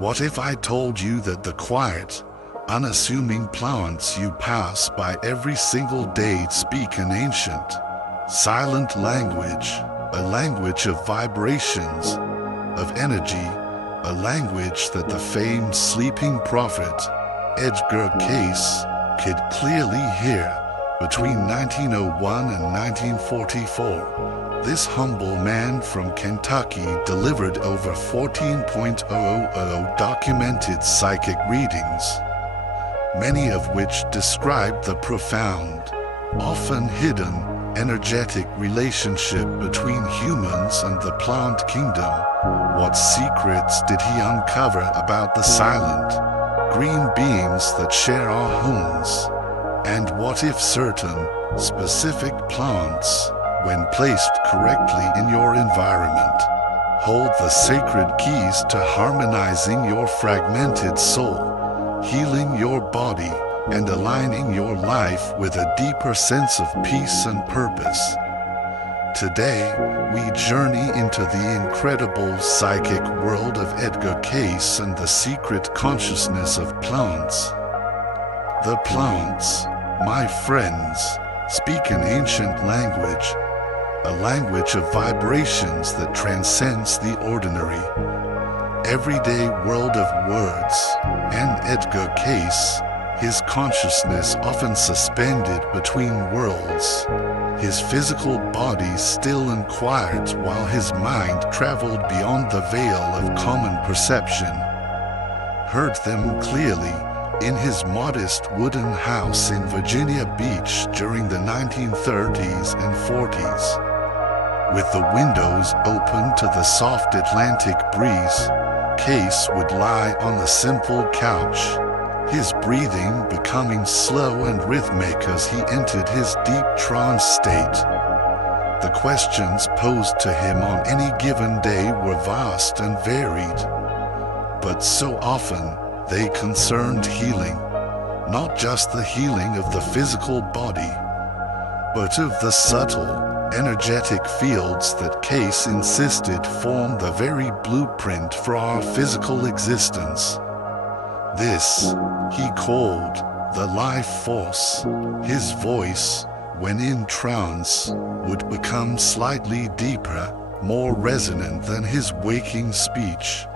What if I told you that the quiet, unassuming plants you pass by every single day speak an ancient, silent language, a language of vibrations, of energy, a language that the famed sleeping prophet, Edgar Cayce, could clearly hear between 1901 and 1944. This humble man from Kentucky delivered over 14,000 documented psychic readings, many of which described the profound, often hidden, energetic relationship between humans and the plant kingdom. What secrets did he uncover about the silent, green beings that share our homes? And what if certain, specific plants, when placed correctly in your environment, hold the sacred keys to harmonizing your fragmented soul, healing your body, and aligning your life with a deeper sense of peace and purpose? Today, we journey into the incredible psychic world of Edgar Cayce and the secret consciousness of plants. The plants, my friends, speak an ancient language, a language of vibrations that transcends the ordinary, everyday world of words, and Edgar Cayce, his consciousness often suspended between worlds, his physical body still inquired while his mind traveled beyond the veil of common perception, heard them clearly in his modest wooden house in Virginia Beach during the 1930s and 40s. With the windows open to the soft Atlantic breeze, Cayce would lie on a simple couch, his breathing becoming slow and rhythmic as he entered his deep trance state. The questions posed to him on any given day were vast and varied, but so often they concerned healing, not just the healing of the physical body, but of the subtle, energetic fields that Cayce insisted form the very blueprint for our physical existence. This he called the life force. His voice, when in trance, would become slightly deeper, more resonant than his waking speech.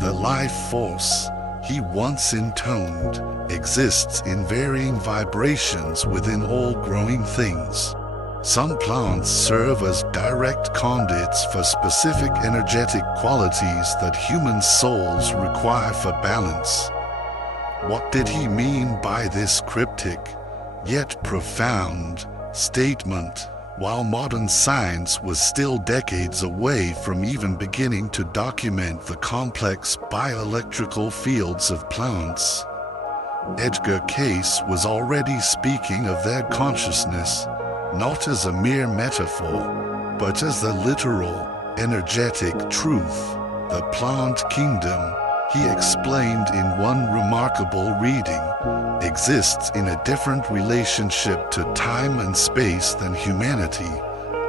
The life force he once intoned exists in varying vibrations within all growing things. Some plants serve as direct conduits for specific energetic qualities that human souls require for balance. What did he mean by this cryptic, yet profound, statement, while modern science was still decades away from even beginning to document the complex bioelectrical fields of plants? Edgar Cayce was already speaking of their consciousness, not as a mere metaphor, but as the literal, energetic truth. The plant kingdom, he explained in one remarkable reading, exists in a different relationship to time and space than humanity.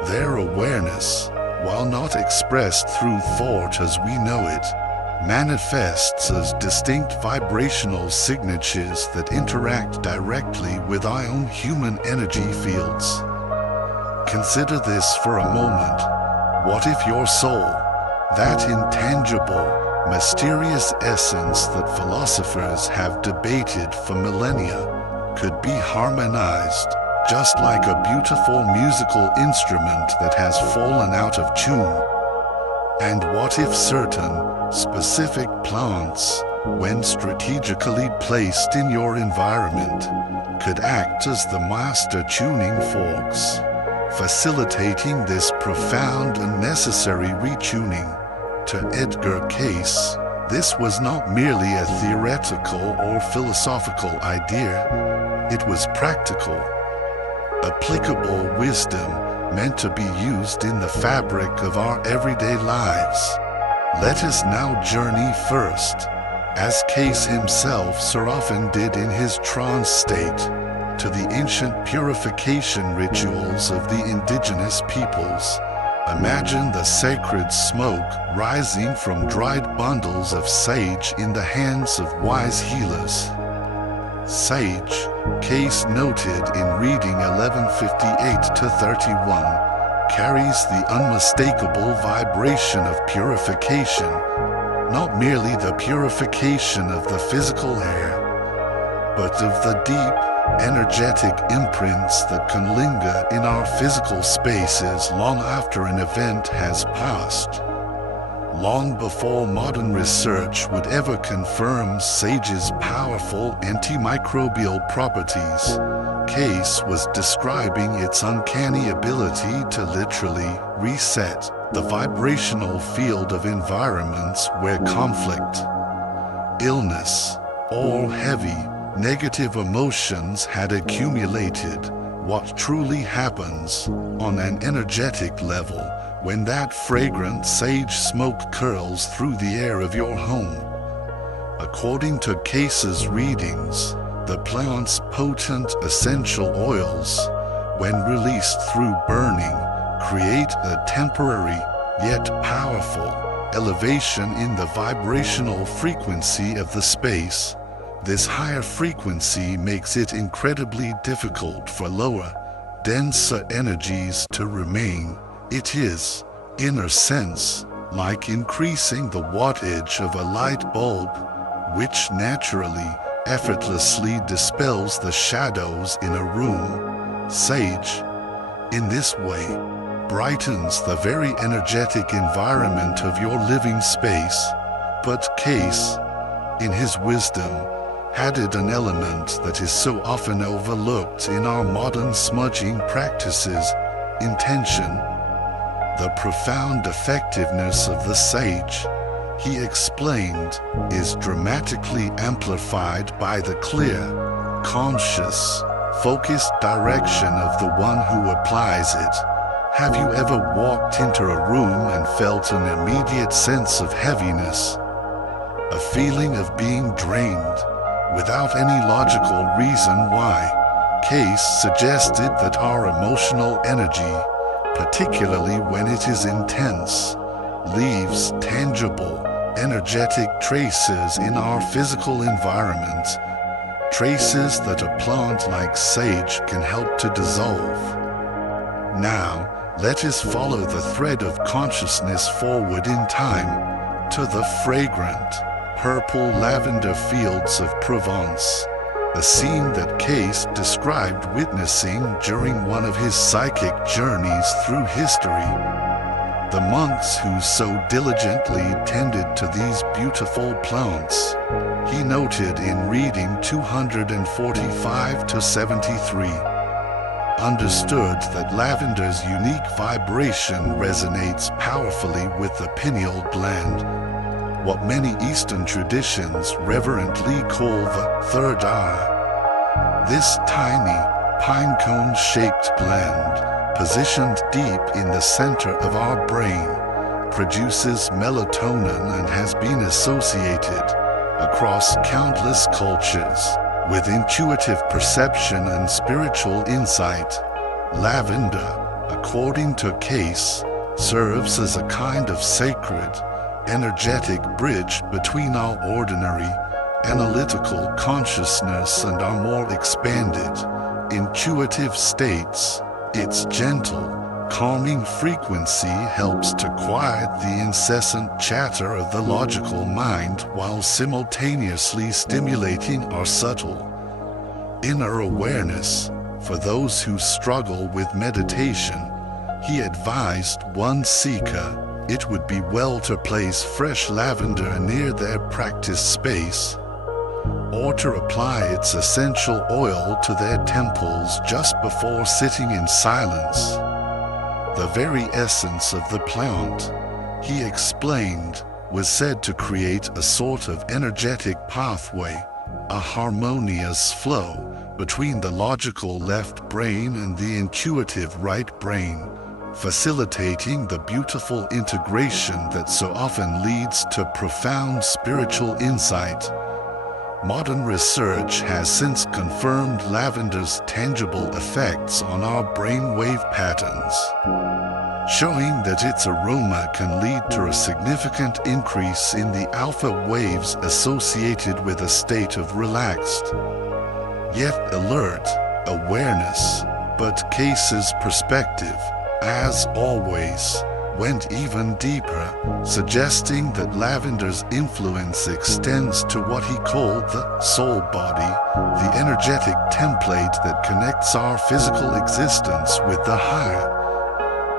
Their awareness, while not expressed through thought as we know it, manifests as distinct vibrational signatures that interact directly with our own human energy fields. Consider this for a moment. What if your soul, that intangible, mysterious essence that philosophers have debated for millennia, could be harmonized, just like a beautiful musical instrument that has fallen out of tune? And what if certain, specific plants, when strategically placed in your environment, could act as the master tuning forks, facilitating this profound and necessary retuning? To Edgar Cayce, this was not merely a theoretical or philosophical idea. It was practical, applicable wisdom meant to be used in the fabric of our everyday lives. Let us now journey first, as Cayce himself so often did in his trance state, to the ancient purification rituals of the indigenous peoples, Imagine the sacred smoke rising from dried bundles of sage in the hands of wise healers. Sage, Case noted in reading 1158-31, carries the unmistakable vibration of purification, not merely the purification of the physical air, but of the deep, energetic imprints that can linger in our physical spaces long after an event has passed. Long before modern research would ever confirm sage's powerful antimicrobial properties, Case was describing its uncanny ability to literally reset the vibrational field of environments where conflict, illness, or heavy, negative emotions had accumulated. What truly happens on an energetic level when that fragrant sage smoke curls through the air of your home? According to Case's readings, the plant's potent essential oils, when released through burning, create a temporary yet powerful elevation in the vibrational frequency of the space. This higher frequency makes it incredibly difficult for lower, denser energies to remain. It is, in a sense, like increasing the wattage of a light bulb, which naturally, effortlessly dispels the shadows in a room. Sage, in this way, brightens the very energetic environment of your living space. But Case, in his wisdom, added an element that is so often overlooked in our modern smudging practices: intention. The profound effectiveness of the sage, he explained, is dramatically amplified by the clear, conscious, focused direction of the one who applies it. Have you ever walked into a room and felt an immediate sense of heaviness? A feeling of being drained, without any logical reason why? Case suggested that our emotional energy, particularly when it is intense, leaves tangible, energetic traces in our physical environment, traces that a plant like sage can help to dissolve. Now, let us follow the thread of consciousness forward in time, to the fragrant, purple lavender fields of Provence, a scene that Case described witnessing during one of his psychic journeys through history. The monks who so diligently tended to these beautiful plants, he noted in reading 245-73, understood that lavender's unique vibration resonates powerfully with the pineal gland, what many Eastern traditions reverently call the third eye. This tiny, pine cone-shaped gland, positioned deep in the center of our brain, produces melatonin and has been associated, across countless cultures, with intuitive perception and spiritual insight. Lavender, according to Case, serves as a kind of sacred, energetic bridge between our ordinary, analytical consciousness and our more expanded, intuitive states. Its gentle, calming frequency helps to quiet the incessant chatter of the logical mind while simultaneously stimulating our subtle, inner awareness. For those who struggle with meditation, he advised one seeker it would be well to place fresh lavender near their practice space, or to apply its essential oil to their temples just before sitting in silence. The very essence of the plant, he explained, was said to create a sort of energetic pathway, a harmonious flow between the logical left brain and the intuitive right brain, facilitating the beautiful integration that so often leads to profound spiritual insight. Modern research has since confirmed lavender's tangible effects on our brainwave patterns. showing that its aroma can lead to a significant increase in the alpha waves associated with a state of relaxed, yet alert, awareness. But Case's perspective, as always, went even deeper, suggesting that lavender's influence extends to what he called the soul body, the energetic template that connects our physical existence with the higher,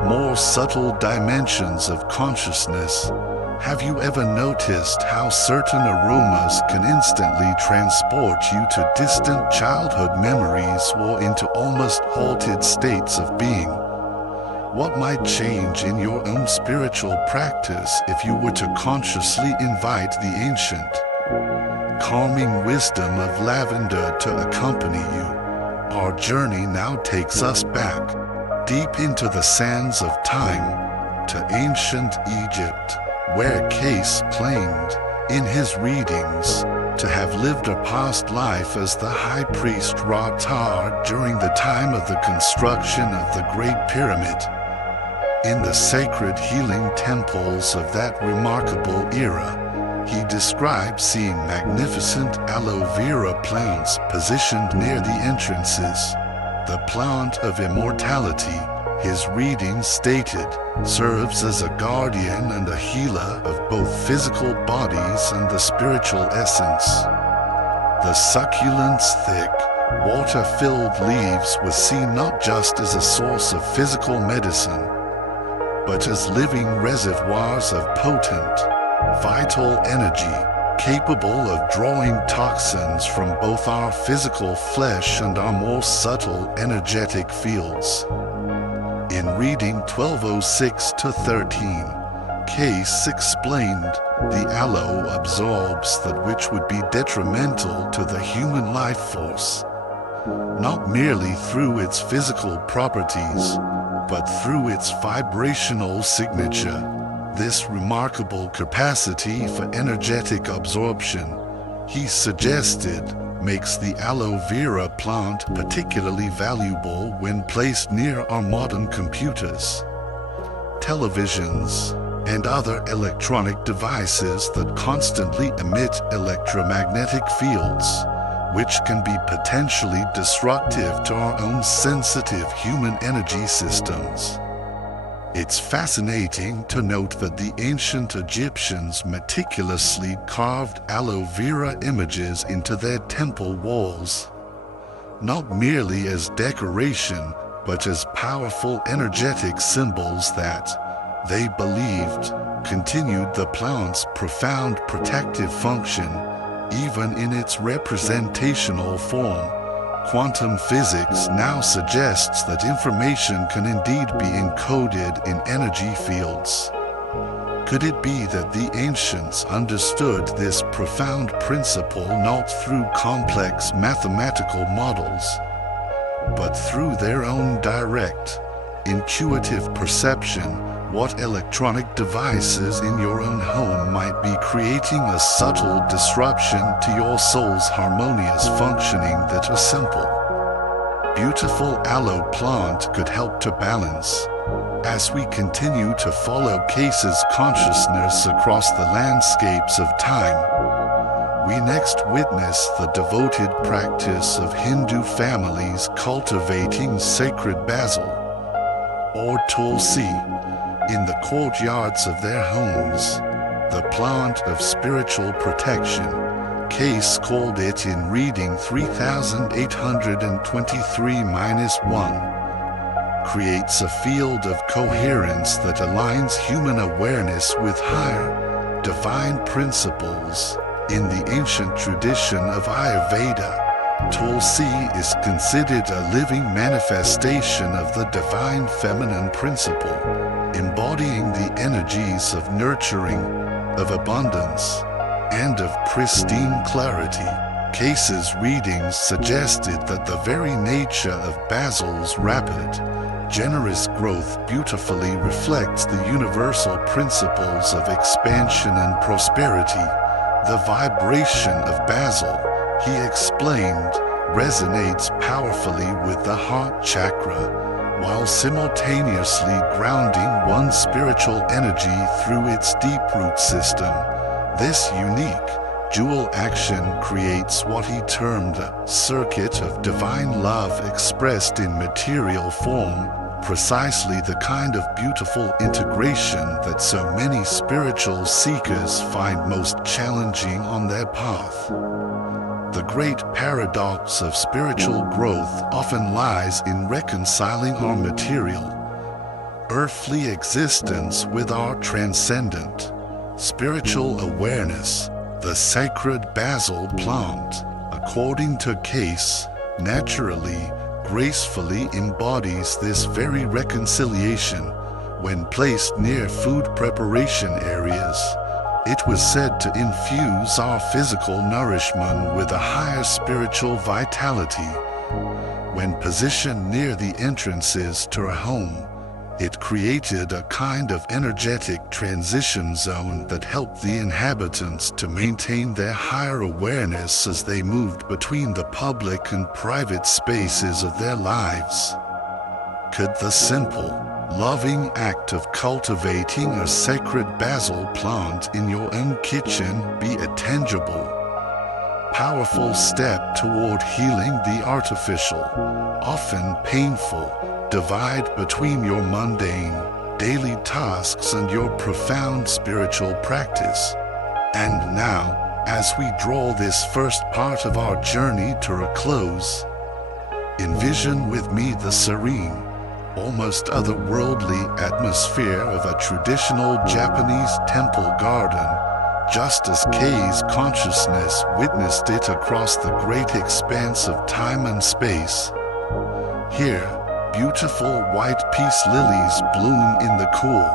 more subtle dimensions of consciousness. Have you ever noticed how certain aromas can instantly transport you to distant childhood memories or into almost halted states of being? What might change in your own spiritual practice if you were to consciously invite the ancient, calming wisdom of lavender to accompany you? Our journey now takes us back, deep into the sands of time, to ancient Egypt, where Case claimed, in his readings, to have lived a past life as the high priest Ra-Tar during the time of the construction of the Great Pyramid. In the sacred healing temples of that remarkable era, he described seeing magnificent aloe vera plants positioned near the entrances. The plant of immortality, his readings stated, serves as a guardian and a healer of both physical bodies and the spiritual essence. The succulent's thick, water-filled leaves were seen not just as a source of physical medicine, but as living reservoirs of potent, vital energy, capable of drawing toxins from both our physical flesh and our more subtle energetic fields. In reading 1206-13, Case explained the aloe absorbs that which would be detrimental to the human life force, not merely through its physical properties, but through its vibrational signature. This remarkable capacity for energetic absorption, he suggested, makes the aloe vera plant particularly valuable when placed near our modern computers, televisions, and other electronic devices that constantly emit electromagnetic fields, which can be potentially destructive to our own sensitive human energy systems. It's fascinating to note that the ancient Egyptians meticulously carved aloe vera images into their temple walls, not merely as decoration, but as powerful energetic symbols that, they believed, continued the plant's profound protective function, even in its representational form. Quantum physics now suggests that information can indeed be encoded in energy fields. Could it be that the ancients understood this profound principle not through complex mathematical models, but through their own direct, intuitive perception? What electronic devices in your own home might be creating a subtle disruption to your soul's harmonious functioning that a simple, beautiful aloe plant could help to balance? As we continue to follow Case's consciousness across the landscapes of time, we next witness the devoted practice of Hindu families cultivating sacred basil, or tulsi, in the courtyards of their homes, the plant of spiritual protection. Case called it in reading 3823-1, creates a field of coherence that aligns human awareness with higher, divine principles. In the ancient tradition of Ayurveda, Tulsi is considered a living manifestation of the divine feminine principle, embodying the energies of nurturing, of abundance, and of pristine clarity. Case's readings suggested that the very nature of basil's rapid, generous growth beautifully reflects the universal principles of expansion and prosperity. The vibration of basil, he explained, resonates powerfully with the heart chakra, while simultaneously grounding one's spiritual energy through its deep root system. This unique, dual action creates what he termed a circuit of divine love expressed in material form, precisely the kind of beautiful integration that so many spiritual seekers find most challenging on their path. The great paradox of spiritual growth often lies in reconciling our material, earthly existence with our transcendent, spiritual awareness. The sacred basil plant, according to Case, naturally, gracefully embodies this very reconciliation when placed near food preparation areas. It was said to infuse our physical nourishment with a higher spiritual vitality. When positioned near the entrances to a home, it created a kind of energetic transition zone that helped the inhabitants to maintain their higher awareness as they moved between the public and private spaces of their lives. Could the simple, loving act of cultivating a sacred basil plant in your own kitchen be a tangible, powerful step toward healing the artificial, often painful, divide between your mundane, daily tasks and your profound spiritual practice? And now, as we draw this first part of our journey to a close, envision with me the serene, almost otherworldly atmosphere of a traditional Japanese temple garden, just as Kei's consciousness witnessed it across the great expanse of time and space. Here, beautiful white peace lilies bloom in the cool,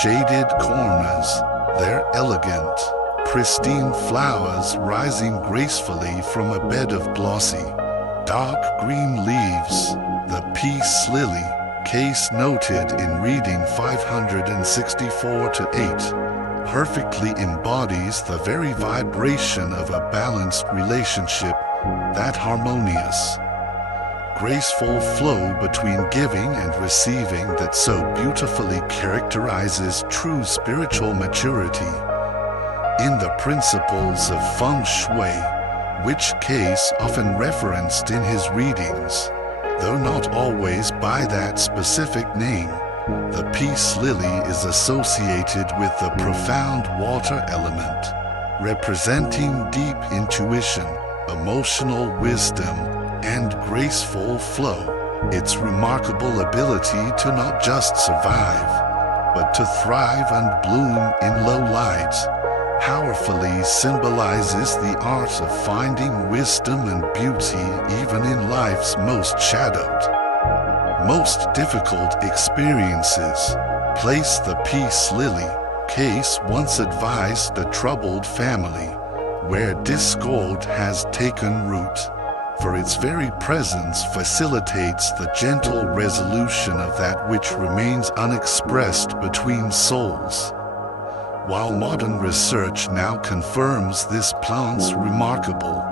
shaded corners, their elegant, pristine flowers rising gracefully from a bed of glossy, dark green leaves. The peace lily, Case noted in reading 564-8, perfectly embodies the very vibration of a balanced relationship, that harmonious, graceful flow between giving and receiving that so beautifully characterizes true spiritual maturity. In the principles of Feng Shui, which Case often referenced in his readings, though not always by that specific name, the peace lily is associated with the profound water element, representing deep intuition, emotional wisdom, and graceful flow. Its remarkable ability to not just survive, but to thrive and bloom in low light, powerfully symbolizes the art of finding wisdom and beauty even in life's most shadowed, most difficult experiences. Place the peace lily. Case once advised a troubled family where discord has taken root, for its very presence facilitates the gentle resolution of that which remains unexpressed between souls. While modern research now confirms this plant's remarkable,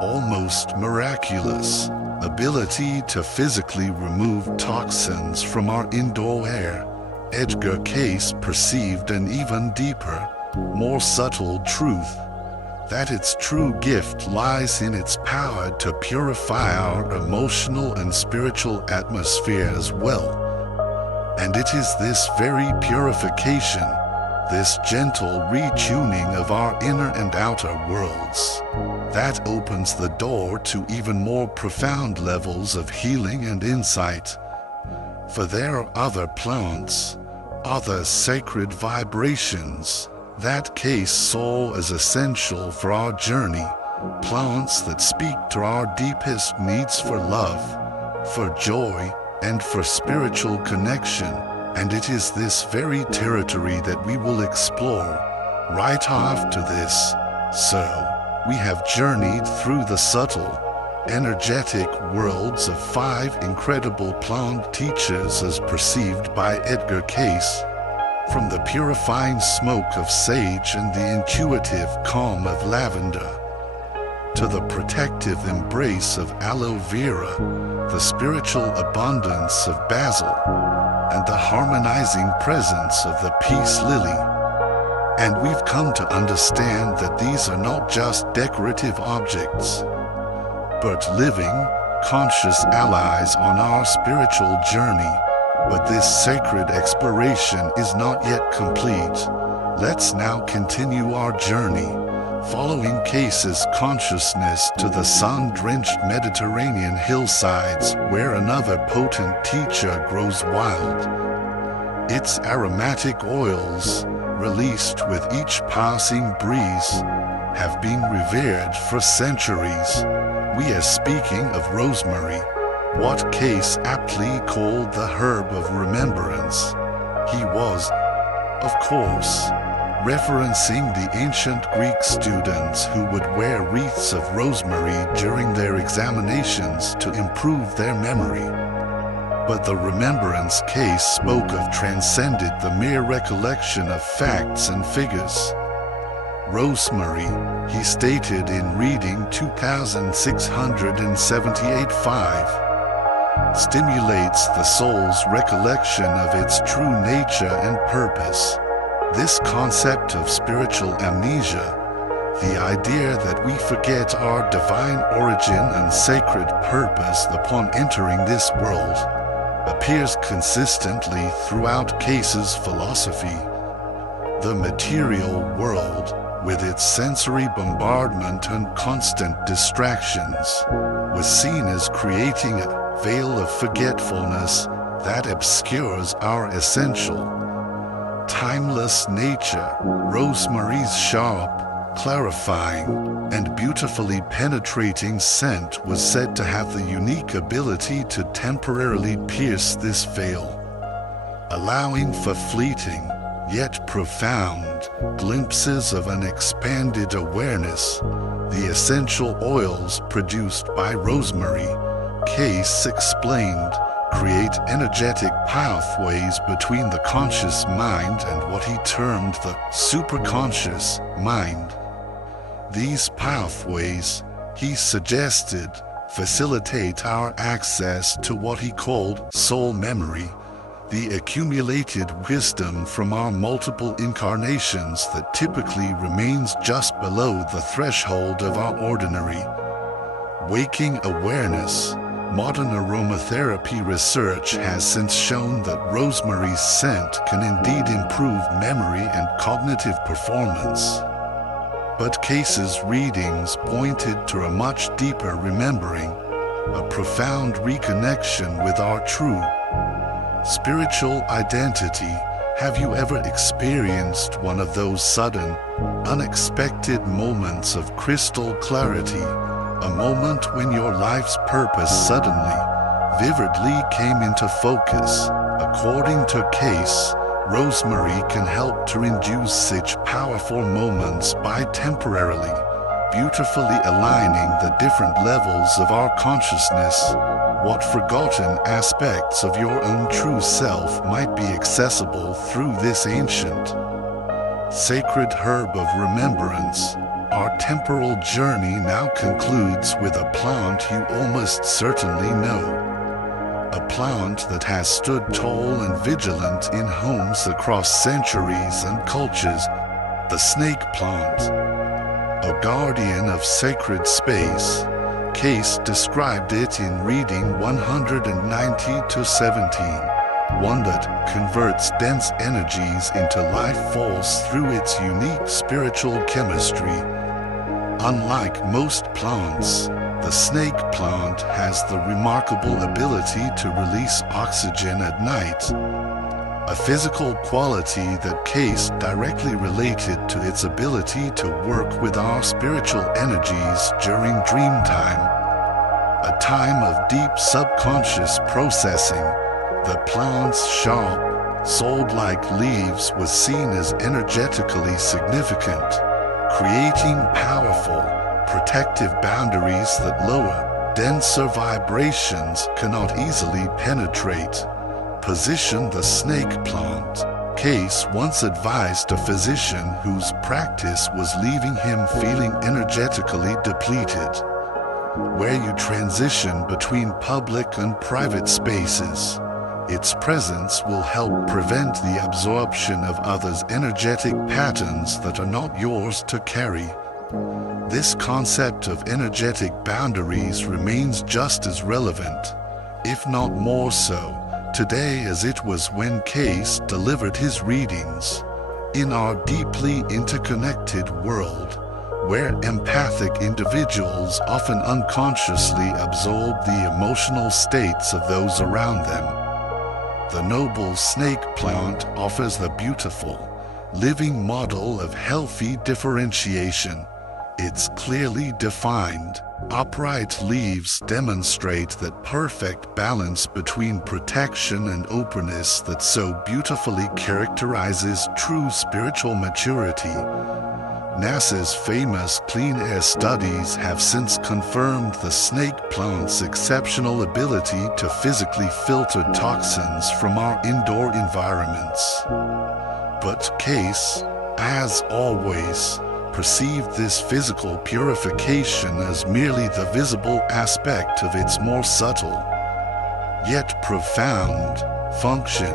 almost miraculous, ability to physically remove toxins from our indoor air, Edgar Case perceived an even deeper, more subtle truth, that its true gift lies in its power to purify our emotional and spiritual atmosphere as well. And it is this very purification, this gentle retuning of our inner and outer worlds, that opens the door to even more profound levels of healing and insight. For there are other plants, other sacred vibrations, that Case saw as essential for our journey, plants that speak to our deepest needs for love, for joy, and for spiritual connection. And it is this very territory that we will explore right after this. So, we have journeyed through the subtle, energetic worlds of 5 incredible plant teachers as perceived by Edgar Case, from the purifying smoke of sage and the intuitive calm of lavender, to the protective embrace of aloe vera, the spiritual abundance of basil, and the harmonizing presence of the peace lily. And we've come to understand that these are not just decorative objects, but living, conscious allies on our spiritual journey. But this sacred exploration is not yet complete. Let's now continue our journey, following Case's consciousness to the sun-drenched Mediterranean hillsides where another potent teacher grows wild. Its aromatic oils, released with each passing breeze, have been revered for centuries. We are speaking of rosemary, what Case aptly called the herb of remembrance. He was, of course, referencing the ancient Greek students who would wear wreaths of rosemary during their examinations to improve their memory. But the remembrance Case spoke of transcended the mere recollection of facts and figures. Rosemary, he stated in reading 2678-5, stimulates the soul's recollection of its true nature and purpose. This concept of spiritual amnesia, the idea that we forget our divine origin and sacred purpose upon entering this world, appears consistently throughout Case's philosophy. The material world, with its sensory bombardment and constant distractions, was seen as creating a veil of forgetfulness that obscures our essential, timeless nature. Rosemary's sharp, clarifying, and beautifully penetrating scent was said to have the unique ability to temporarily pierce this veil, allowing for fleeting, yet profound, glimpses of an expanded awareness. The essential oils produced by rosemary, Case explained, create energetic pathways between the conscious mind and what he termed the superconscious mind. These pathways, he suggested, facilitate our access to what he called soul memory, the accumulated wisdom from our multiple incarnations that typically remains just below the threshold of our ordinary waking awareness. Modern aromatherapy research has since shown that rosemary's scent can indeed improve memory and cognitive performance. But Case's readings pointed to a much deeper remembering, a profound reconnection with our true spiritual identity. Have you ever experienced one of those sudden, unexpected moments of crystal clarity? A moment when your life's purpose suddenly, vividly came into focus. According to Case, rosemary can help to induce such powerful moments by temporarily, beautifully aligning the different levels of our consciousness. What forgotten aspects of your own true self might be accessible through this ancient, sacred herb of remembrance? Our temporal journey now concludes with a plant you almost certainly know. A plant that has stood tall and vigilant in homes across centuries and cultures, the snake plant. A guardian of sacred space, Case described it in reading 190-17. One that converts dense energies into life force through its unique spiritual chemistry. Unlike most plants, the snake plant has the remarkable ability to release oxygen at night, a physical quality that Case directly related to its ability to work with our spiritual energies during dream time, a time of deep subconscious processing. The plant's sharp, sword-like leaves was seen as energetically significant, creating powerful, protective boundaries that lower, denser vibrations cannot easily penetrate. Position the snake plant, Case once advised a physician whose practice was leaving him feeling energetically depleted. Where you transition between public and private spaces, its presence will help prevent the absorption of others' energetic patterns that are not yours to carry. This concept of energetic boundaries remains just as relevant, if not more so, today as it was when Case delivered his readings. In our deeply interconnected world, where empathic individuals often unconsciously absorb the emotional states of those around them, the noble snake plant offers the beautiful, living model of healthy differentiation. Its clearly defined, upright leaves demonstrate that perfect balance between protection and openness that so beautifully characterizes true spiritual maturity. NASA's famous clean air studies have since confirmed the snake plant's exceptional ability to physically filter toxins from our indoor environments. But Case, as always, perceived this physical purification as merely the visible aspect of its more subtle, yet profound, function,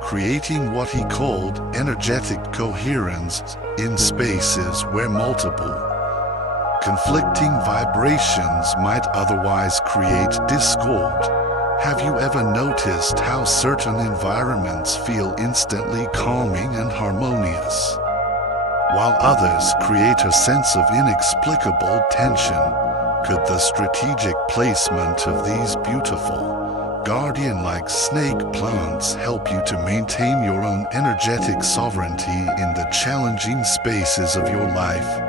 creating what he called energetic coherence in spaces where multiple, conflicting vibrations might otherwise create discord. Have you ever noticed how certain environments feel instantly calming and harmonious, while others create a sense of inexplicable tension? Could the strategic placement of these beautiful, guardian-like snake plants help you to maintain your own energetic sovereignty in the challenging spaces of your life?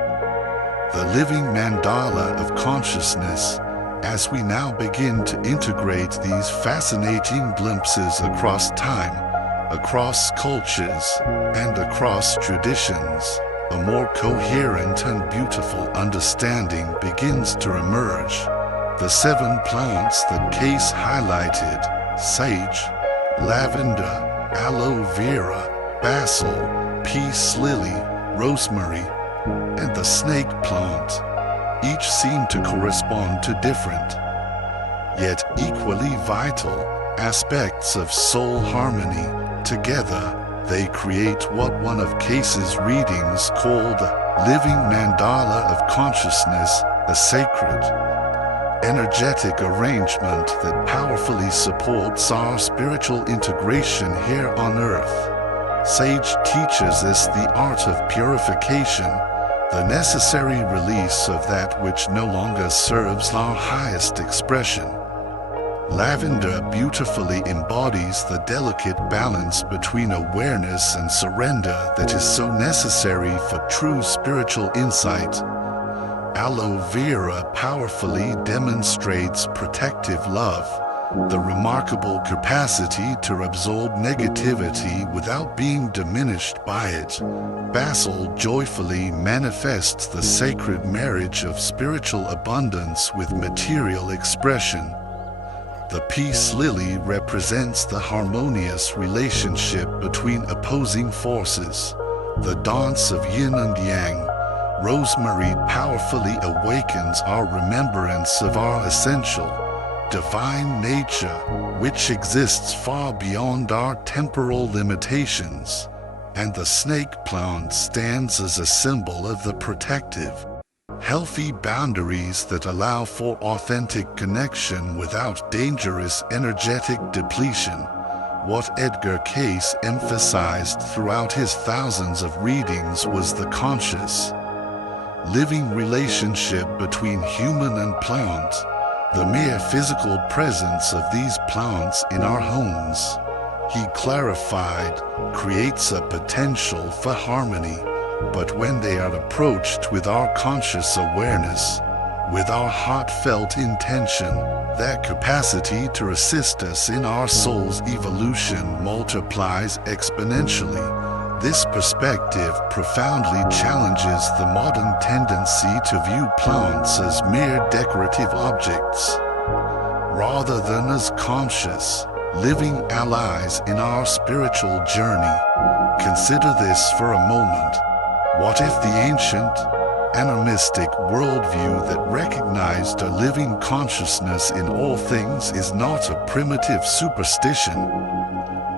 The living mandala of consciousness, as we now begin to integrate these fascinating glimpses across time, across cultures, and across traditions, a more coherent and beautiful understanding begins to emerge. The 7 plants that Case highlighted, sage, lavender, aloe vera, basil, peace lily, rosemary, and the snake plant, each seem to correspond to different, yet equally vital, aspects of soul harmony. Together, they create what one of Case's readings called living mandala of consciousness, a sacred, energetic arrangement that powerfully supports our spiritual integration here on earth. Sage teaches us the art of purification, the necessary release of that which no longer serves our highest expression. Lavender beautifully embodies the delicate balance between awareness and surrender that is so necessary for true spiritual insight. Aloe vera powerfully demonstrates protective love, the remarkable capacity to absorb negativity without being diminished by it. Basil joyfully manifests the sacred marriage of spiritual abundance with material expression. The peace lily represents the harmonious relationship between opposing forces, the dance of yin and yang. Rosemary powerfully awakens our remembrance of our essential, divine nature, which exists far beyond our temporal limitations, and the snake plant stands as a symbol of the protective, healthy boundaries that allow for authentic connection without dangerous energetic depletion. What Edgar Case emphasized throughout his thousands of readings was the conscious, living relationship between human and plant. The mere physical presence of these plants in our homes, he clarified, creates a potential for harmony. But when they are approached with our conscious awareness, with our heartfelt intention, their capacity to assist us in our soul's evolution multiplies exponentially. This perspective profoundly challenges the modern tendency to view plants as mere decorative objects, rather than as conscious, living allies in our spiritual journey. Consider this for a moment. What if the ancient, animistic worldview that recognized a living consciousness in all things is not a primitive superstition,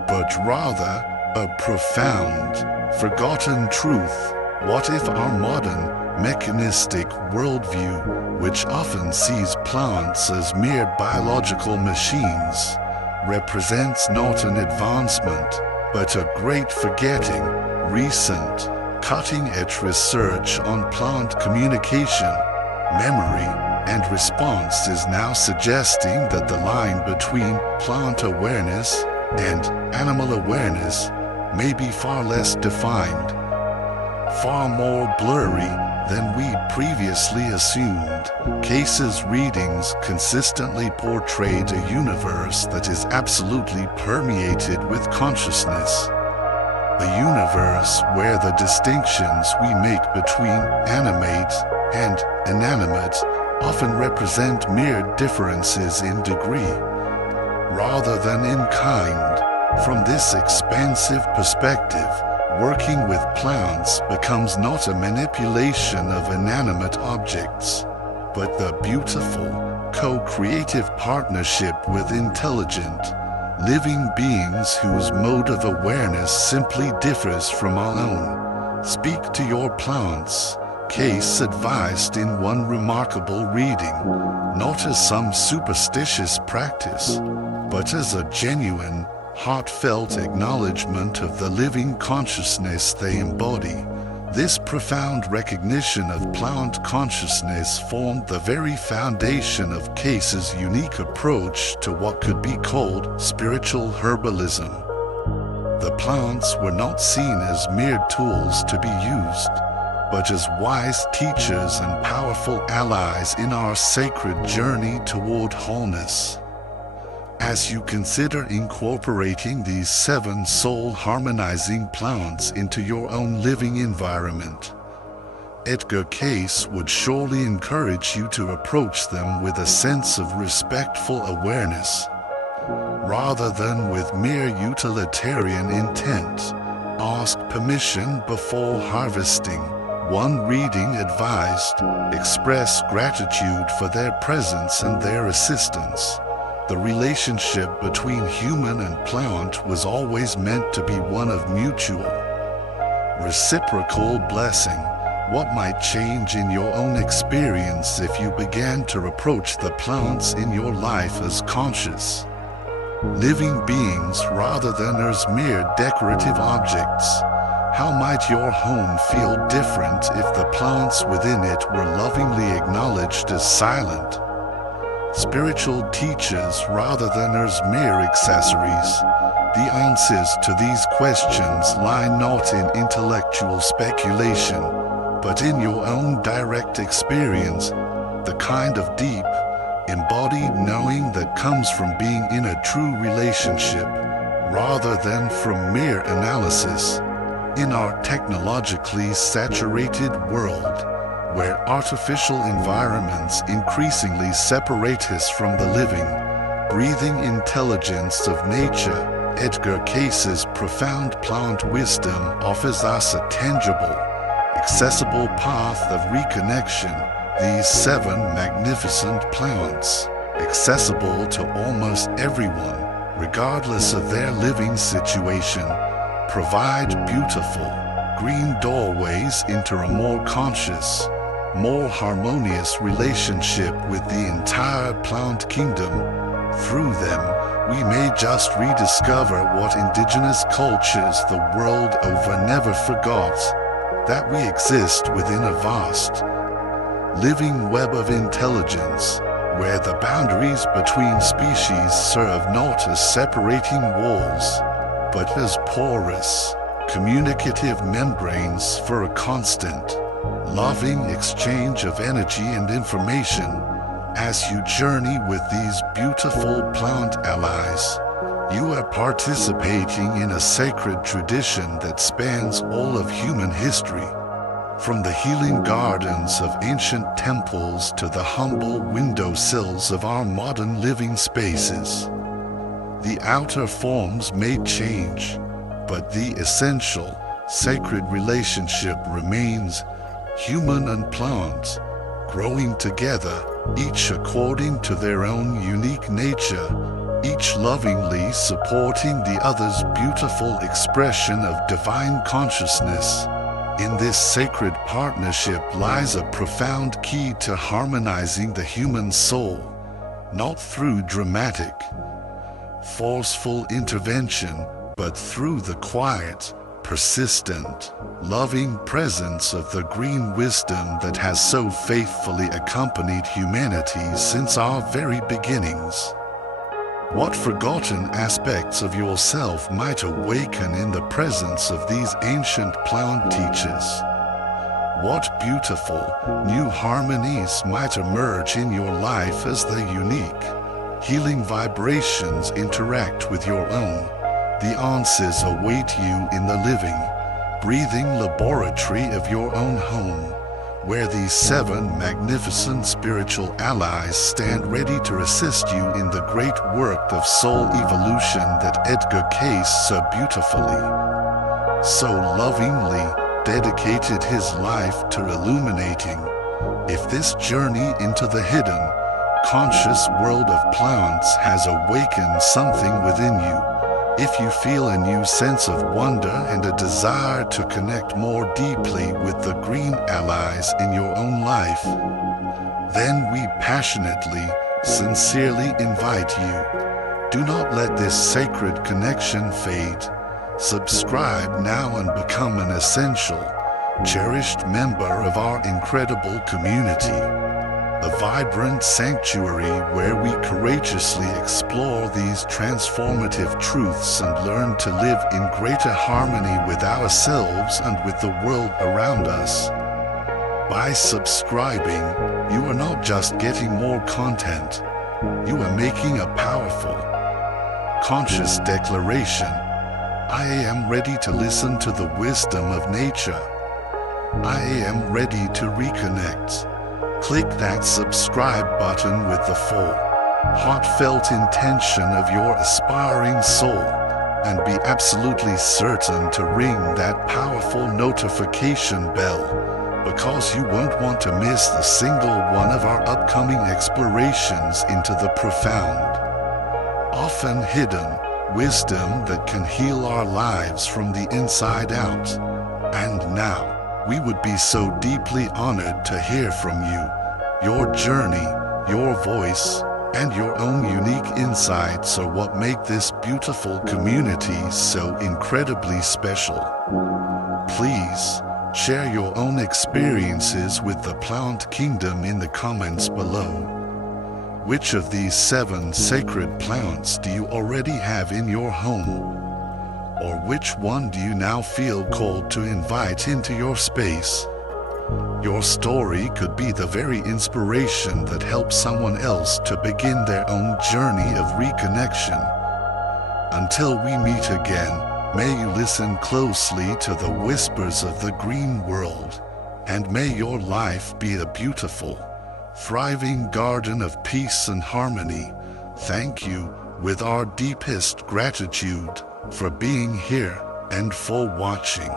but rather a profound, forgotten truth? What if our modern, mechanistic worldview, which often sees plants as mere biological machines, represents not an advancement, but a great forgetting? Recent, cutting-edge research on plant communication, memory, and response is now suggesting that the line between plant awareness and animal awareness may be far less defined, far more blurry than we previously assumed. Cases readings consistently portrayed a universe that is absolutely permeated with consciousness. A universe where the distinctions we make between animate and inanimate often represent mere differences in degree, rather than in kind. From this expansive perspective, working with plants becomes not a manipulation of inanimate objects, but the beautiful, co-creative partnership with intelligent, living beings whose mode of awareness simply differs from our own. Speak to your plants, case advised in one remarkable reading, not as some superstitious practice, but as a genuine, heartfelt acknowledgement of the living consciousness they embody. This profound recognition of plant consciousness formed the very foundation of Case's unique approach to what could be called spiritual herbalism. The plants were not seen as mere tools to be used, but as wise teachers and powerful allies in our sacred journey toward wholeness. As you consider incorporating these 7 soul-harmonizing plants into your own living environment, Edgar Cayce would surely encourage you to approach them with a sense of respectful awareness, rather than with mere utilitarian intent. Ask permission before harvesting. One reading advised, express gratitude for their presence and their assistance. The relationship between human and plant was always meant to be one of mutual, reciprocal blessing. What might change in your own experience if you began to approach the plants in your life as conscious, living beings rather than as mere decorative objects? How might your home feel different if the plants within it were lovingly acknowledged as silent, spiritual teachers rather than as mere accessories? The answers to these questions lie not in intellectual speculation, but in your own direct experience, the kind of deep, embodied knowing that comes from being in a true relationship, rather than from mere analysis. In our technologically saturated world, where artificial environments increasingly separate us from the living, breathing intelligence of nature, Edgar Cayce's profound plant wisdom offers us a tangible, accessible path of reconnection. These 7 magnificent plants, accessible to almost everyone, regardless of their living situation, provide beautiful, green doorways into a more conscious, more harmonious relationship with the entire plant kingdom. Through them, we may just rediscover what indigenous cultures the world over never forgot, that we exist within a vast, living web of intelligence, where the boundaries between species serve not as separating walls, but as porous, communicative membranes for a constant, loving exchange of energy and information. As you journey with these beautiful plant allies, you are participating in a sacred tradition that spans all of human history, from the healing gardens of ancient temples to the humble windowsills of our modern living spaces. The outer forms may change, but the essential, sacred relationship remains. Human and plant, growing together, each according to their own unique nature, each lovingly supporting the other's beautiful expression of divine consciousness. In this sacred partnership lies a profound key to harmonizing the human soul, not through dramatic, forceful intervention, but through the quiet, persistent, loving presence of the green wisdom that has so faithfully accompanied humanity since our very beginnings. What forgotten aspects of yourself might awaken in the presence of these ancient plant teachers? What beautiful, new harmonies might emerge in your life as the unique, healing vibrations interact with your own? The answers await you in the living, breathing laboratory of your own home, where these 7 magnificent spiritual allies stand ready to assist you in the great work of soul evolution that Edgar Cayce so beautifully, so lovingly dedicated his life to illuminating. If this journey into the hidden, conscious world of plants has awakened something within you, if you feel a new sense of wonder and a desire to connect more deeply with the green allies in your own life, then we passionately, sincerely invite you. Do not let this sacred connection fade. Subscribe now and become an essential, cherished member of our incredible community. A vibrant sanctuary where we courageously explore these transformative truths and learn to live in greater harmony with ourselves and with the world around us. By subscribing, you are not just getting more content, you are making a powerful, conscious declaration. I am ready to listen to the wisdom of nature. I am ready to reconnect. Click that subscribe button with the full, heartfelt intention of your aspiring soul, and be absolutely certain to ring that powerful notification bell, because you won't want to miss a single one of our upcoming explorations into the profound, often hidden, wisdom that can heal our lives from the inside out. And now, we would be so deeply honored to hear from you. Your journey, your voice, and your own unique insights are what make this beautiful community so incredibly special. Please, share your own experiences with the plant kingdom in the comments below. Which of these 7 sacred plants do you already have in your home? Or which one do you now feel called to invite into your space? Your story could be the very inspiration that helps someone else to begin their own journey of reconnection. Until we meet again, may you listen closely to the whispers of the green world, and may your life be a beautiful, thriving garden of peace and harmony. Thank you, with our deepest gratitude, for being here and for watching.